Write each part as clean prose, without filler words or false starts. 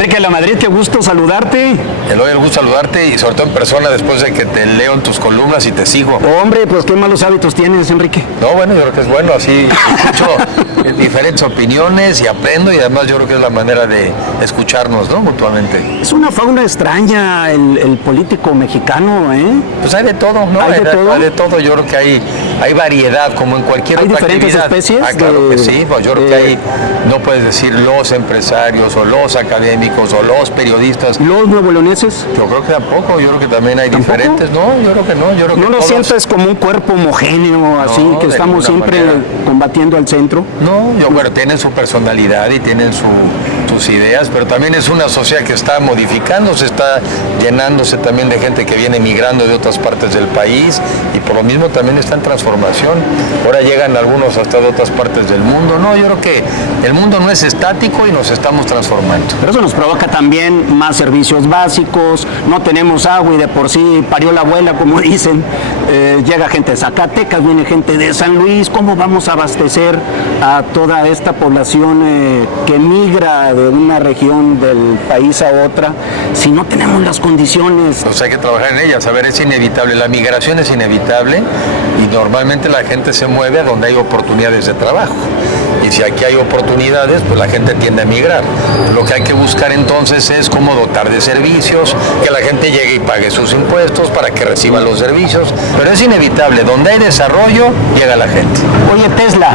Enrique de la Madrid, qué gusto saludarte. Eloy, el gusto saludarte y sobre todo en persona después de que te leo en tus columnas y te sigo. Hombre, pues qué malos hábitos tienes, Enrique. No, bueno, yo creo que es bueno, así escucho diferentes opiniones y aprendo, y además yo creo que es la manera de escucharnos, ¿no? Mutuamente. Es una fauna extraña el político mexicano, ¿eh? Pues hay de todo, ¿no? Hay de todo. Yo creo que hay variedad, como en cualquier otra actividad. ¿Hay diferentes especies? Ah, claro que sí, pues yo creo que no puedes decir los empresarios o los académicos o los periodistas. ¿Los nuevoleoneses? Yo creo que tampoco, yo creo que también hay ¿Tampoco? diferentes. No, yo creo que no. Yo creo que ¿No lo todos... sientes como un cuerpo homogéneo, así, que de estamos siempre manera. combatiendo al centro? No, bueno, tienen su personalidad y tienen sus ideas, pero también es una sociedad que está modificándose, está llenándose también de gente que viene migrando de otras partes del país, y por lo mismo también está en transformación. Ahora llegan algunos hasta de otras partes del mundo. No, yo creo que el mundo no es estático y nos estamos transformando. Pero eso nos provoca también más servicios básicos, no tenemos agua y de por sí parió la abuela, como dicen. Llega gente de Zacatecas, viene gente de San Luis. ¿Cómo vamos a abastecer a toda esta población que migra de una región del país a otra si no tenemos las condiciones? Pues hay que trabajar en ellas. A ver, es inevitable, la migración es inevitable y normalmente la gente se mueve a donde hay oportunidades de trabajo. Y si aquí hay oportunidades, pues la gente tiende a migrar. Lo que hay que buscar entonces es cómo dotar de servicios, que la gente llegue y pague sus impuestos para que reciba los servicios. Pero es inevitable, donde hay desarrollo, llega la gente. Oye, Tesla,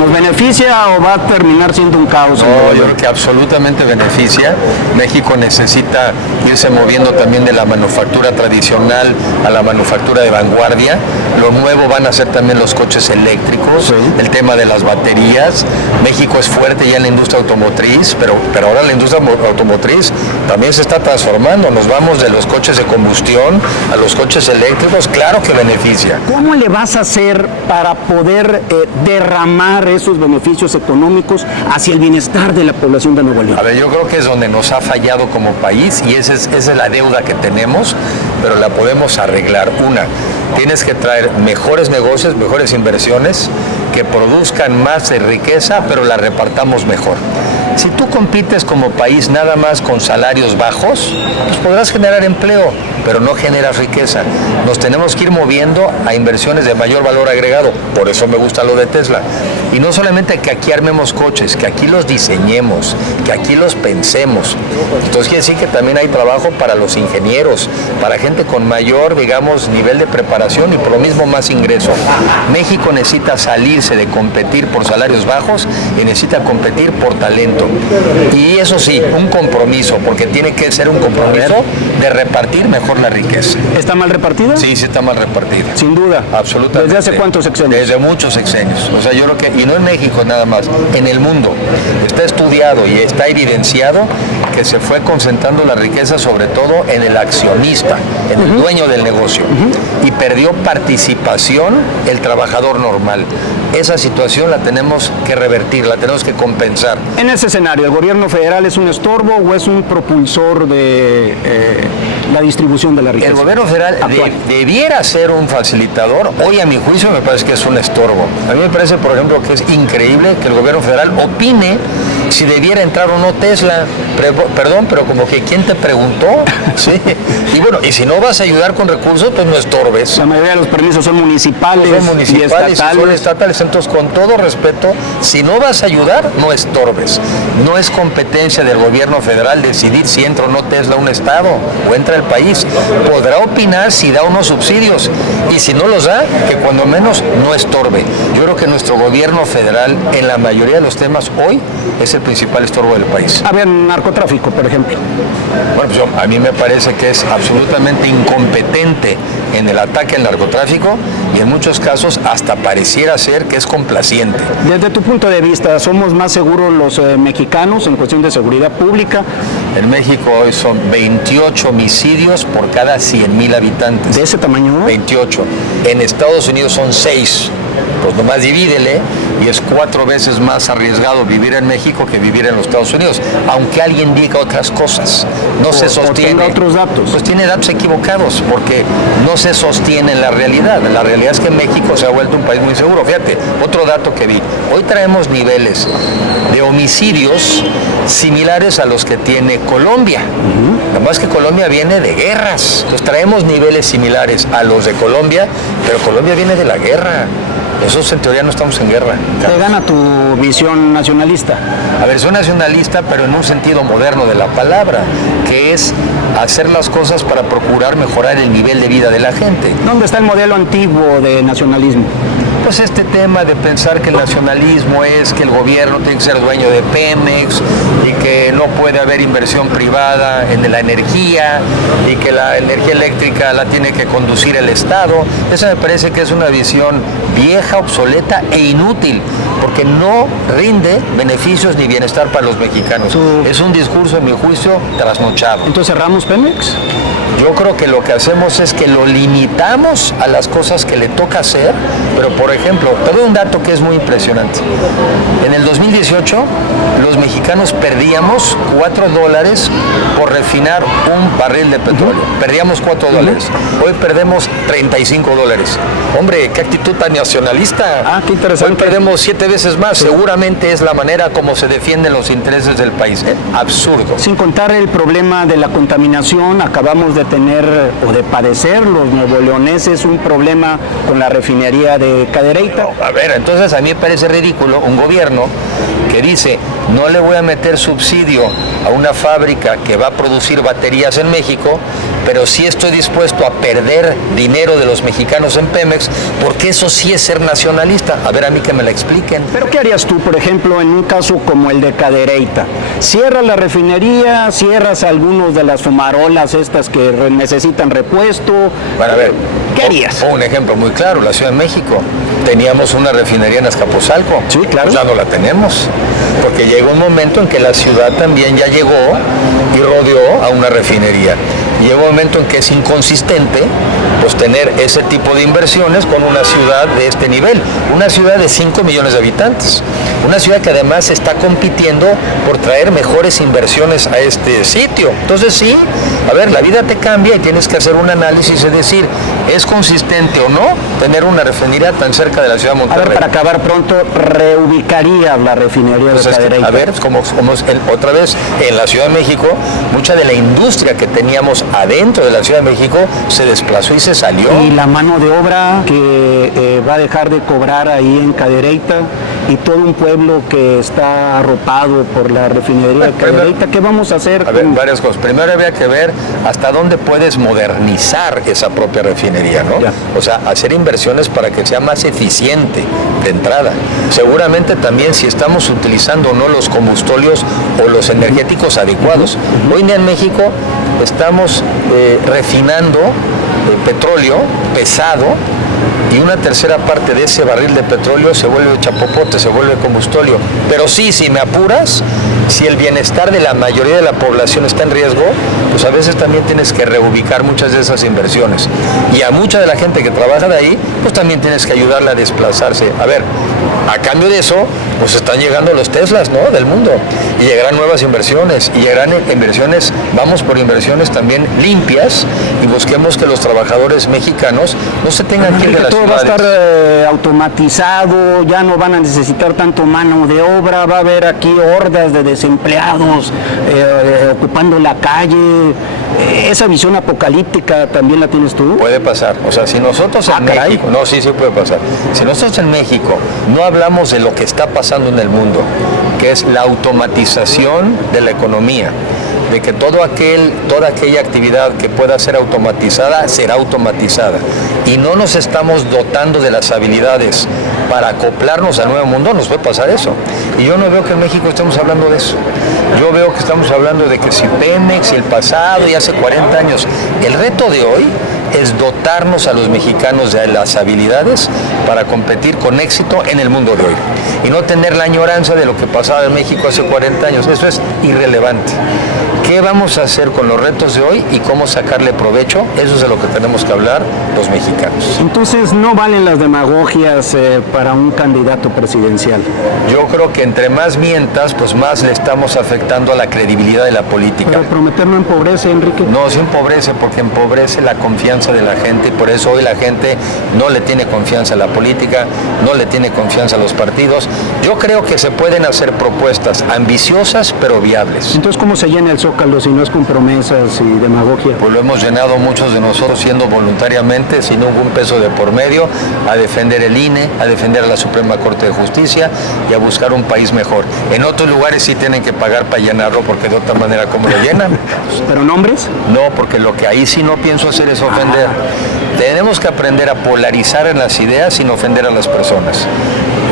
¿nos beneficia o va a terminar siendo un caos? No, yo creo que absolutamente beneficia. México necesita irse moviendo también de la manufactura tradicional a la manufactura de vanguardia. Lo nuevo van a ser también los coches eléctricos, sí. El tema de las baterías. México es fuerte ya en la industria automotriz, pero ahora la industria automotriz también se está transformando. Nos vamos de los coches de combustión a los coches eléctricos, claro que beneficia. ¿Cómo le vas a hacer para poder derramar esos beneficios económicos hacia el bienestar de la población de Nuevo León? A ver, yo creo que es donde nos ha fallado como país, y esa es la deuda que tenemos, pero la podemos arreglar. Una, tienes que traer mejores negocios, mejores inversiones, que produzcan más de riqueza, pero la repartamos mejor. Si tú compites como país nada más con salarios bajos, pues podrás generar empleo, pero no generas riqueza. Nos tenemos que ir moviendo a inversiones de mayor valor agregado. Por eso me gusta lo de Tesla. Y no solamente que aquí armemos coches, que aquí los diseñemos, que aquí los pensemos. Entonces quiere decir que también hay trabajo para los ingenieros, para gente con mayor, digamos, nivel de preparación y por lo mismo más ingreso. México necesita salirse de competir por salarios bajos y necesita competir por talento. Y eso sí, un compromiso, porque tiene que ser un compromiso de repartir mejor la riqueza. ¿Está mal repartida? Sí, sí está mal repartida. Sin duda. Absolutamente. ¿Desde hace cuántos sexenios? Desde muchos sexenios. O sea, yo creo que, y no en México nada más, en el mundo. Está estudiado y está evidenciado que se fue concentrando la riqueza sobre todo en el accionista, en el dueño del negocio. Y perdió participación el trabajador normal. Esa situación la tenemos que revertir, la tenemos que compensar. En ese escenario, ¿el gobierno federal es un estorbo o es un propulsor de la distribución de la riqueza? El gobierno federal debiera ser un facilitador. Hoy, a mi juicio, me parece que es un estorbo. A mí me parece, por ejemplo, que es increíble que el gobierno federal opine si debiera entrar o no Tesla. Perdón, pero como que ¿quién te preguntó? Sí. Y bueno, y si no vas a ayudar con recursos, pues no estorbes. La mayoría de los permisos son municipales, y estatales. Entonces, con todo respeto, si no vas a ayudar, no estorbes. No es competencia del gobierno federal decidir si entra o no Tesla a un estado o entra al país. Podrá opinar si da unos subsidios, y si no los da, que cuando menos no estorbe. Yo creo que nuestro gobierno federal, en la mayoría de los temas hoy, es el principal estorbo del país. A ver, narcotráfico, por ejemplo. Bueno, pues a mí me parece que es absolutamente incompetente en el ataque al narcotráfico, y en muchos casos hasta pareciera ser que es complaciente. Desde tu punto de vista, ¿somos más seguros los mexicanos en cuestión de seguridad pública? En México hoy son 28 homicidios por cada 100,000 habitantes. ¿De ese tamaño? 28. En Estados Unidos son 6. Pues nomás divídele, y es 4 veces más arriesgado vivir en México que vivir en los Estados Unidos, aunque alguien diga otras cosas. No se sostiene. O tenga otros datos. Pues tiene datos equivocados, porque no se sostiene la realidad. La realidad es que México se ha vuelto un país muy seguro. Fíjate, otro dato que vi. Hoy traemos niveles de homicidios similares a los que tiene Colombia. Nada más que Colombia viene de guerras. Entonces traemos niveles similares a los de Colombia, pero Colombia viene de la guerra. Nosotros en teoría no estamos en guerra. ¿Te gana tu visión nacionalista? A ver, soy nacionalista, pero en un sentido moderno de la palabra, que es hacer las cosas para procurar mejorar el nivel de vida de la gente. ¿Dónde está el modelo antiguo de nacionalismo? Pues este tema de pensar que el nacionalismo es que el gobierno tiene que ser dueño de Pemex y que no puede haber inversión privada en la energía y que la energía eléctrica la tiene que conducir el Estado. Esa me parece que es una visión vieja, obsoleta e inútil, porque no rinde beneficios ni bienestar para los mexicanos. Es un discurso, en mi juicio, trasnochado. ¿Entonces cerramos Pemex? Yo creo que lo que hacemos es que lo limitamos a las cosas que le toca hacer, pero por ejemplo, te doy un dato que es muy impresionante. En el 2018, los mexicanos perdíamos $4 por refinar un barril de petróleo. Perdíamos $4. Hoy perdemos $35. Hombre, qué actitud tan nacionalista. Ah, qué interesante. Hoy perdemos 7 veces más. Sí. Seguramente es la manera como se defienden los intereses del país. Absurdo. Sin contar el problema de la contaminación, acabamos de tener o de padecer los nuevoleoneses un problema con la refinería de Cadereyta. No, a ver, entonces a mí me parece ridículo un gobierno que dice no le voy a meter subsidio a una fábrica que va a producir baterías en México, pero sí estoy dispuesto a perder dinero de los mexicanos en Pemex, porque eso sí es ser nacionalista. A ver, a mí que me la expliquen. ¿Pero qué harías tú, por ejemplo, en un caso como el de Cadereyta? ¿Cierras la refinería? ¿Cierras algunos de las fumarolas estas que necesitan repuesto? Bueno, a ver, ¿qué harías? Un ejemplo muy claro, la Ciudad de México. Teníamos una refinería en Azcapotzalco. Sí, claro. Pues ya no la tenemos, porque llegó un momento en que la ciudad también ya llegó y rodeó a una refinería. Llega un momento en que es inconsistente pues tener ese tipo de inversiones con una ciudad de este nivel, una ciudad de 5 millones de habitantes, una ciudad que además está compitiendo por traer mejores inversiones a este sitio. Entonces sí, a ver, la vida te cambia y tienes que hacer un análisis, es decir, ¿es consistente o no tener una refinería tan cerca de la ciudad de Monterrey? A ver, para acabar pronto, ¿reubicarías la refinería de Cadereyta? A ver, como otra vez en la Ciudad de México, mucha de la industria que teníamos adentro de la Ciudad de México se desplazó y se salió. Y la mano de obra que va a dejar de cobrar ahí en Cadereyta y todo un pueblo que está arropado por la refinería de Cadereyta, ¿qué vamos a hacer? A ver, varias cosas. Primero había que ver hasta dónde puedes modernizar esa propia refinería, ¿no? Ya. O sea, hacer inversiones para que sea más eficiente de entrada. Seguramente también si estamos utilizando o no los combustibles o los energéticos adecuados. Hoy en día en México estamos refinando petróleo pesado y una tercera parte de ese barril de petróleo se vuelve chapopote, se vuelve combustible. Pero sí, si me apuras, si el bienestar de la mayoría de la población está en riesgo, pues a veces también tienes que reubicar muchas de esas inversiones. Y a mucha de la gente que trabaja de ahí, pues también tienes que ayudarle a desplazarse. A ver, a cambio de eso, pues están llegando los Teslas, ¿no?, del mundo. Y llegarán nuevas inversiones, y llegarán inversiones, vamos por inversiones también limpias, y busquemos que los trabajadores mexicanos no se tengan que ir de las ciudades. Va a estar automatizado, ya no van a necesitar tanto mano de obra, va a haber aquí hordas de desempleados ocupando la calle. ¿Esa visión apocalíptica también la tienes tú? Puede pasar, o sea, si nosotros en México, no, sí puede pasar. Si nosotros en México no hablamos de lo que está pasando en el mundo, que es la automatización de la economía, de que toda aquella actividad que pueda ser automatizada será automatizada, y no nos estamos dotando de las habilidades para acoplarnos al nuevo mundo, nos puede pasar eso. Y yo no veo que en México estemos hablando de eso. Yo veo que estamos hablando de que si Pemex y el pasado y hace 40 años, el reto de hoy es dotarnos a los mexicanos de las habilidades para competir con éxito en el mundo de hoy y no tener la añoranza de lo que pasaba en México hace 40 años. Eso es irrelevante. ¿Qué vamos a hacer con los retos de hoy y cómo sacarle provecho? Eso es de lo que tenemos que hablar los mexicanos. Entonces no valen las demagogias para un candidato presidencial. Yo creo que entre más mientas, pues más le estamos afectando a la credibilidad de la política. Pero prometer no empobrece, Enrique. No, sí empobrece, porque empobrece la confianza confianza de la gente, y por eso hoy la gente no le tiene confianza a la política, no le tiene confianza a los partidos. Yo creo que se pueden hacer propuestas ambiciosas pero viables. Entonces, ¿cómo se llena el Zócalo si no es con promesas y demagogia? Pues lo hemos llenado muchos de nosotros siendo voluntariamente, sin ningún peso de por medio, a defender el INE, a defender a la Suprema Corte de Justicia y a buscar un país mejor. En otros lugares sí tienen que pagar para llenarlo, porque de otra manera, ¿cómo lo llenan? ¿Pero nombres? No, porque lo que ahí sí no pienso hacer es ofender. Tenemos que aprender a polarizar en las ideas sin ofender a las personas.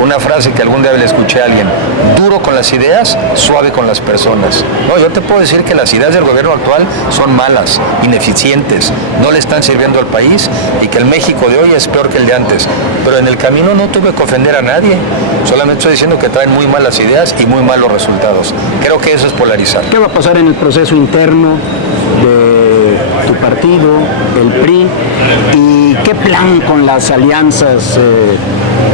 Una frase que algún día le escuché a alguien: duro con las ideas, suave con las personas. No, yo te puedo decir que las ideas del gobierno actual son malas, ineficientes, no le están sirviendo al país, y que el México de hoy es peor que el de antes. Pero en el camino no tuve que ofender a nadie, solamente estoy diciendo que traen muy malas ideas y muy malos resultados. Creo que eso es polarizar. ¿Qué va a pasar en el proceso interno de tu partido, el PRI? ¿Y qué plan con las alianzas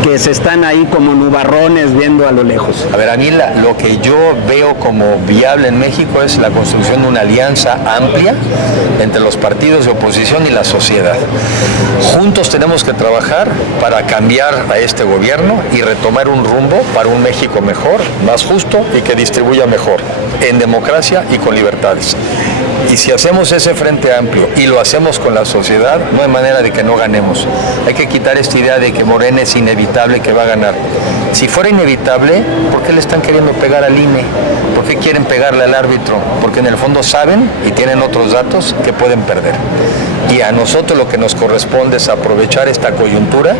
que se están ahí como nubarrones viendo a lo lejos? A ver, a mí lo que yo veo como viable en México es la construcción de una alianza amplia entre los partidos de oposición y la sociedad. Juntos tenemos que trabajar para cambiar a este gobierno y retomar un rumbo para un México mejor, más justo y que distribuya mejor, en democracia y con libertades. Y si hacemos ese frente amplio y lo hacemos con la sociedad, no hay manera de que no ganemos. Hay que quitar esta idea de que Morena es inevitable que va a ganar. Si fuera inevitable, ¿por qué le están queriendo pegar al INE? ¿Por qué quieren pegarle al árbitro? Porque en el fondo saben y tienen otros datos que pueden perder. Y a nosotros lo que nos corresponde es aprovechar esta coyuntura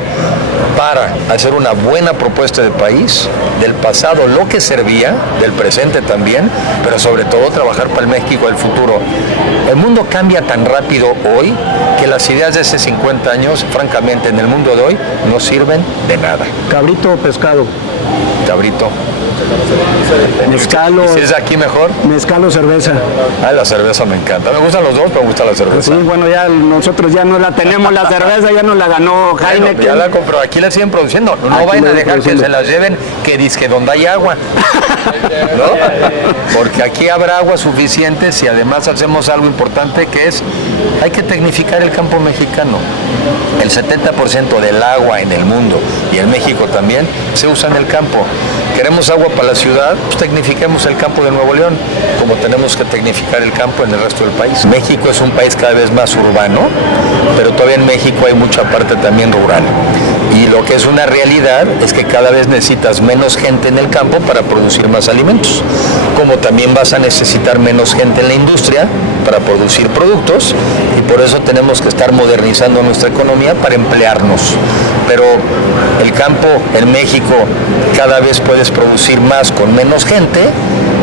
para hacer una buena propuesta de país, del pasado lo que servía, del presente también, pero sobre todo trabajar para el México del futuro. El mundo cambia tan rápido hoy que las ideas de hace 50 años, francamente, en el mundo de hoy no sirven de nada. ¿Cabrito o pescado? Cabrito. Mezcal o... ¿Si es de aquí mejor? Mezcal o cerveza. Ah, la cerveza me encanta. Me gustan los dos, pero me gusta la cerveza. Sí, bueno, ya nosotros ya no la tenemos, la cerveza ya nos la ganó Jaime. Bueno, ya la compró, aquí la siguen produciendo. No vayan a dejar que se las lleven, que dizque donde hay agua. ¿No? Porque aquí habrá agua suficiente si además hacemos algo importante, que es, hay que tecnificar el campo mexicano. El 70% del agua en el mundo, y en México también, se usa en el campo. Queremos agua para la ciudad, pues tecnifiquemos el campo de Nuevo León, como tenemos que tecnificar el campo en el resto del país. México es un país cada vez más urbano, pero todavía en México hay mucha parte también rural. Y lo que es una realidad es que cada vez necesitas menos gente en el campo para producir más alimentos. Como también vas a necesitar menos gente en la industria para producir productos, y por eso tenemos que estar modernizando nuestra economía para emplearnos. Pero el campo en México cada vez puedes producir más con menos gente,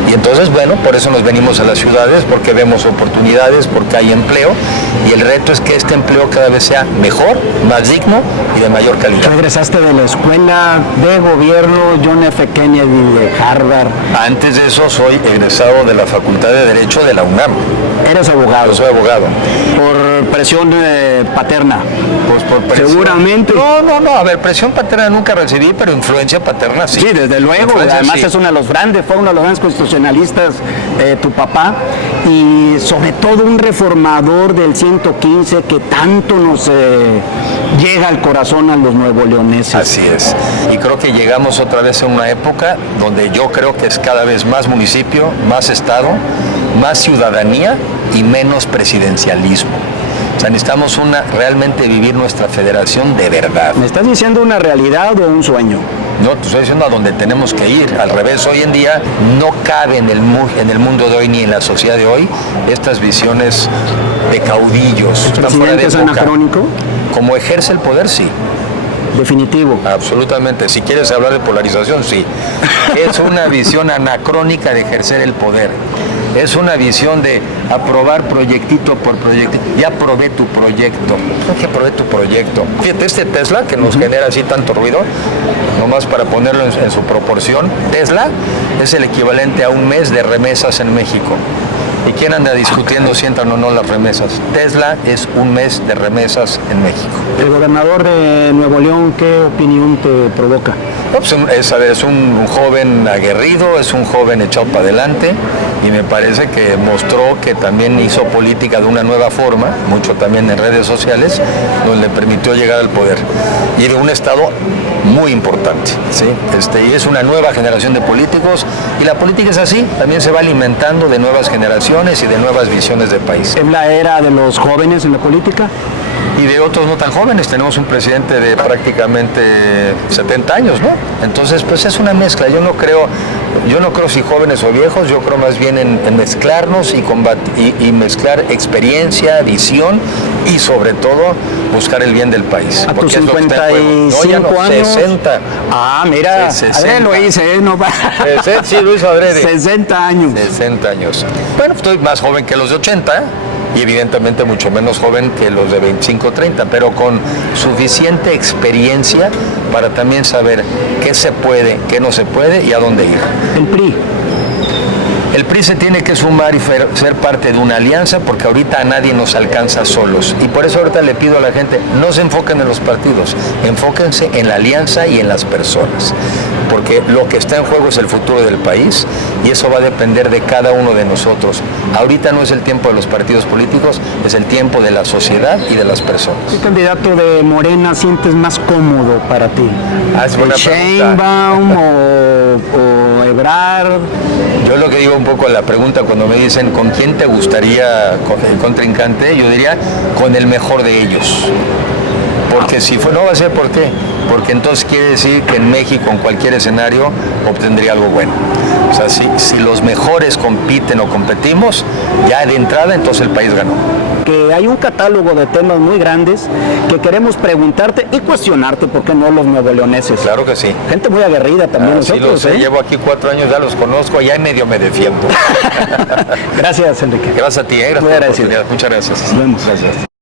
y entonces, bueno, por eso nos venimos a las ciudades, porque vemos oportunidades, porque hay empleo, y el reto es que este empleo cada vez sea mejor, más digno y de mayor calidad. Regresaste de la escuela de gobierno John F. Kennedy de Harvard. Antes de eso soy egresado de la Facultad de Derecho de la UNAM. Eres abogado. Yo soy abogado. Por presión paterna. Pues por presión. Seguramente. No, a ver, presión paterna nunca recibí, pero influencia paterna sí. Sí, desde luego. Influencia, además sí. es uno de los grandes, fue uno de los grandes constitucionalistas, tu papá, y sobre todo un reformador del 115 que tanto nos llega al corazón a los nuevoleoneses. Así es. Y creo que llegamos otra vez a una época donde yo creo que es cada vez más municipio, más estado, más ciudadanía y menos presidencialismo. O sea, necesitamos realmente vivir nuestra federación de verdad. ¿Me estás diciendo una realidad o un sueño? No, te estoy diciendo a donde tenemos que ir. Al revés, hoy en día no cabe en el mundo de hoy ni en la sociedad de hoy estas visiones de caudillos. ¿El presidente es anacrónico? Como ejerce el poder, sí. Definitivo. Absolutamente. Si quieres hablar de polarización, sí. Es una visión anacrónica de ejercer el poder. Es una visión de aprobar proyectito por proyectito. Ya aprobé tu proyecto. ¿Por qué aprobé tu proyecto? Fíjate, este Tesla que nos genera así tanto ruido, nomás para ponerlo en su proporción, Tesla es el equivalente a un mes de remesas en México. ¿Y quién anda discutiendo si entran o no las remesas? Tesla es un mes de remesas en México. El gobernador de Nuevo León, ¿qué opinión te provoca? No, pues es un joven aguerrido, es un joven echado para adelante, y me parece que mostró que también hizo política de una nueva forma, mucho también en redes sociales, donde le permitió llegar al poder y de un estado muy importante, ¿sí? Y es una nueva generación de políticos y la política es así, también se va alimentando de nuevas generaciones y de nuevas visiones de país. ¿Es la era de los jóvenes en la política? Y de otros no tan jóvenes, tenemos un presidente de prácticamente 70 años, ¿no? Entonces, pues es una mezcla, yo no creo si jóvenes o viejos, yo creo más bien en mezclarnos y mezclar experiencia, visión y sobre todo buscar el bien del país. A tus 55 años. 60. Ah, mira, 60. Adrede lo hice, no va. 60, sí, lo hizo Adrede. 60 años. 60 años. Bueno, estoy más joven que los de 80, y evidentemente mucho menos joven que los de 25 o 30, pero con suficiente experiencia para también saber qué se puede, qué no se puede y a dónde ir. El PRI. El PRI se tiene que sumar y ser parte de una alianza porque ahorita a nadie nos alcanza solos. Y por eso ahorita le pido a la gente, no se enfoquen en los partidos, enfóquense en la alianza y en las personas. Porque lo que está en juego es el futuro del país y eso va a depender de cada uno de nosotros. Ahorita no es el tiempo de los partidos políticos, es el tiempo de la sociedad y de las personas. ¿Qué candidato de Morena sientes más cómodo para ti? ¿Sheinbaum o Ebrard? Yo lo que digo un poco en la pregunta cuando me dicen ¿con quién te gustaría el contrincante? Yo diría con el mejor de ellos. Porque si no va a ser, ¿por qué? Porque entonces quiere decir que en México, en cualquier escenario, obtendría algo bueno. O sea, si los mejores compiten o competimos, ya de entrada, entonces el país ganó. Que hay un catálogo de temas muy grandes que queremos preguntarte y cuestionarte, ¿por qué no los nuevoleoneses? Claro que sí. Gente muy aguerrida también nosotros, sí lo sé, llevo aquí 4 años, ya los conozco, ya en medio me defiendo. Gracias, Enrique. Gracias a ti, gracias por la oportunidad. Muchas gracias. Nos vemos. Gracias.